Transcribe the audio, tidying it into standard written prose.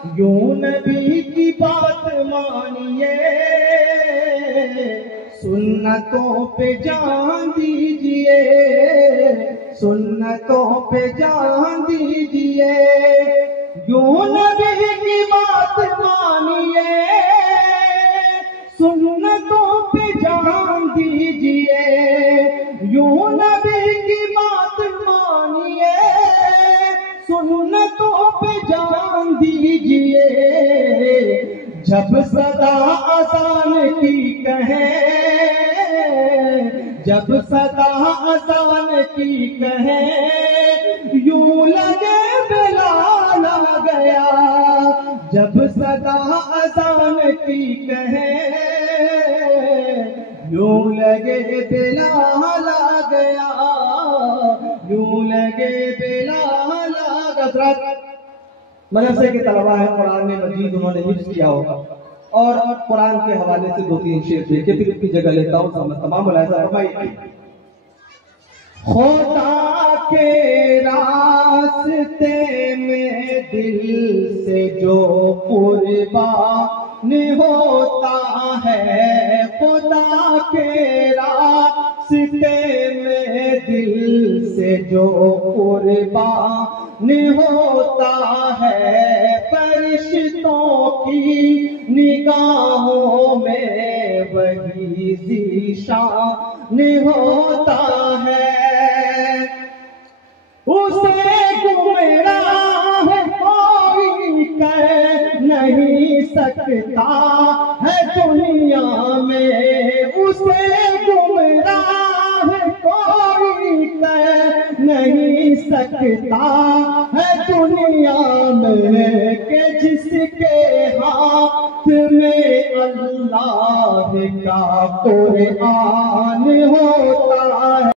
यूं नबी की बात मानिए, सुन्नतों पे जान दीजिए, सुन्नतों पे जान दीजिए। यूं नबी की बात मानिए, सुन्नतों पे जान दीजिए। यूं नबी की बात मानिए, सुन्नतों पे जान दीजिए। जब सदा अज़ान की कहें, जब सदा अज़ान की कहें, यूं लगे बिलाल आ गया। जब सदा अज़ान की कहें, यूं लगे बिलाल आ गया, यूं लगे बिलाल आ गया। मदरसे के तलबा है, कुरान में मजीद उन्होंने हिफ्ज़ किया होगा और कुरान के हवाले से 2-3 शेर देखे, फिर अपनी जगह लेता हूँ। तमाम मुलाहिज़ा फरमाइए। खुदा के रास्ते में दिल से जो कुर्बान होता है, खुदा के रास्ते में दिल से जो कुर्बान होता है, फरिश्तों की निगाहों में वही ज़ीशान होता है। उसे गुमराह कोई कर नहीं सकता है दुनिया में, उसे गुमराह कोई कर नहीं सकता है दुनिया में, कि जिसके हाथ में अल्लाह का कुरान होता